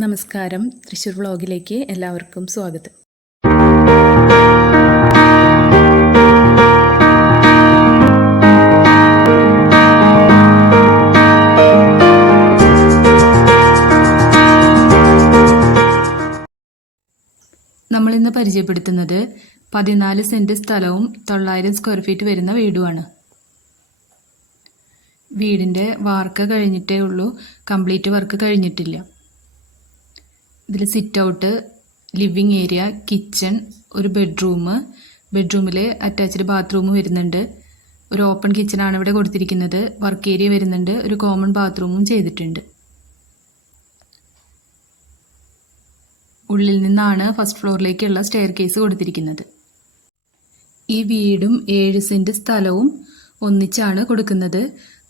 നമസ്കാരം. തൃശ്ശൂർ വ്ളോഗിലേക്ക് എല്ലാവർക്കും സ്വാഗതം. നമ്മളിന്ന് പരിചയപ്പെടുത്തുന്നത് പതിനാല് സെന്റ് സ്ഥലവും തൊള്ളായിരം സ്ക്വയർ ഫീറ്റ് വരുന്ന വീടുമാണ്. വീടിന്റെ വാർക്ക കഴിഞ്ഞിട്ടേ ഉള്ളൂ. കംപ്ലീറ്റ് വർക്ക് കഴിഞ്ഞിട്ടില്ല. ഇതിൽ sit out living area kitchen ഒരു ബെഡ്റൂം ബെഡ്റൂമിൽ അറ്റാച്ച്ഡ് ബാത്റൂം വരുന്നുണ്ട്. ഒരു ഓപ്പൺ കിച്ചണാണ് ഇവിടെ കൊടുത്തിരിക്കുന്നത്. വർക്ക് ഏരിയ വരുന്നുണ്ട്. ഒരു കോമൺ ബാത്റൂമും ചെയ്തിട്ടുണ്ട്. ഉള്ളിൽ നിന്നാണ് ഫസ്റ്റ് ഫ്ലോറിലേക്കുള്ള സ്റ്റെയർ കേസ് കൊടുത്തിരിക്കുന്നത്. ഈ വീടും ഏഴ് സെന്റ് സ്ഥലവും ഒന്നിച്ചാണ് കൊടുക്കുന്നത്.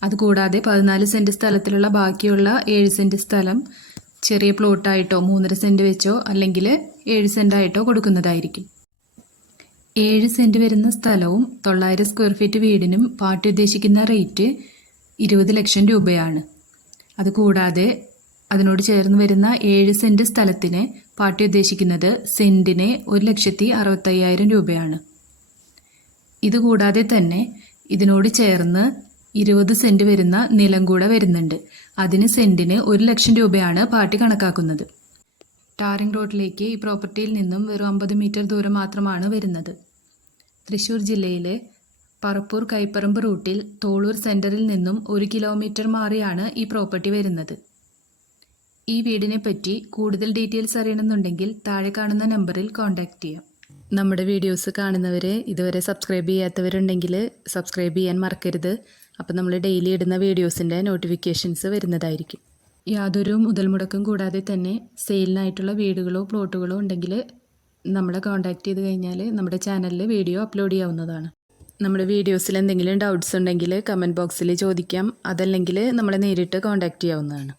അതുകൂടാതെ പതിനാല് സെന്റ് സ്ഥലത്തിലുള്ള ബാക്കിയുള്ള ഏഴ് സെന്റ് സ്ഥലം ചെറിയ പ്ലോട്ടായിട്ടോ മൂന്നര സെന്റ് വെച്ചോ അല്ലെങ്കിൽ ഏഴ് സെന്റായിട്ടോ കൊടുക്കുന്നതായിരിക്കും. ഏഴ് സെന്റ് വരുന്ന സ്ഥലവും തൊള്ളായിരം സ്ക്വയർ ഫീറ്റ് വീടിനും പാർട്ടി ഉദ്ദേശിക്കുന്ന റേറ്റ് ഇരുപത് ലക്ഷം രൂപയാണ്. അതുകൂടാതെ അതിനോട് ചേർന്ന് വരുന്ന ഏഴ് സെന്റ് സ്ഥലത്തിന് പാർട്ടി ഉദ്ദേശിക്കുന്നത് സെന്റിന് ഒരു ലക്ഷത്തി അറുപത്തയ്യായിരം രൂപയാണ്. ഇതുകൂടാതെ തന്നെ ഇതിനോട് ചേർന്ന് ഇരുപത് സെന്റ് വരുന്ന നിലം കൂടെ വരുന്നുണ്ട്. അതിന് സെന്റിന് ഒരു ലക്ഷം രൂപയാണ് പാർട്ടി കണക്കാക്കുന്നത്. ടാറിംഗ് റോഡിലേക്ക് ഈ പ്രോപ്പർട്ടിയിൽ നിന്നും വെറും അമ്പത് മീറ്റർ ദൂരം മാത്രമാണ് വരുന്നത്. തൃശ്ശൂർ ജില്ലയിലെ പറപ്പൂർ കൈപ്പറമ്പ് റൂട്ടിൽ തോളൂർ സെന്ററിൽ നിന്നും ഒരു കിലോമീറ്റർ മാറിയാണ് ഈ പ്രോപ്പർട്ടി വരുന്നത്. ഈ വീടിനെ പറ്റി കൂടുതൽ ഡീറ്റെയിൽസ് അറിയണമെന്നുണ്ടെങ്കിൽ താഴെ കാണുന്ന നമ്പറിൽ കോൺടാക്റ്റ് ചെയ്യാം. നമ്മുടെ വീഡിയോസ് കാണുന്നവരെ ഇതുവരെ സബ്സ്ക്രൈബ് ചെയ്യാത്തവരുണ്ടെങ്കിൽ സബ്സ്ക്രൈബ് ചെയ്യാൻ മറക്കരുത്. അപ്പോൾ നമ്മൾ ഡെയിലി ഇടുന്ന വീഡിയോസിന്റെ നോട്ടിഫിക്കേഷൻസ് വരുന്നതായിരിക്കും. യാതൊരു മുതൽ മുടക്കും കൂടാതെ തന്നെ സെയിലിനായിട്ടുള്ള വീടുകളോ പ്ലോട്ടുകളോ ഉണ്ടെങ്കിൽ നമ്മളെ കോൺടാക്റ്റ് ചെയ്ത് കഴിഞ്ഞാൽ നമ്മുടെ ചാനലിൽ വീഡിയോ അപ്ലോഡ് ചെയ്യാവുന്നതാണ്. നമ്മുടെ വീഡിയോസിൽ എന്തെങ്കിലും ഡൗട്ട്സ് ഉണ്ടെങ്കിൽ കമന്റ് ബോക്സിൽ ചോദിക്കാം. അതല്ലെങ്കിൽ നമ്മളെ നേരിട്ട് കോൺടാക്റ്റ് ചെയ്യാവുന്നതാണ്.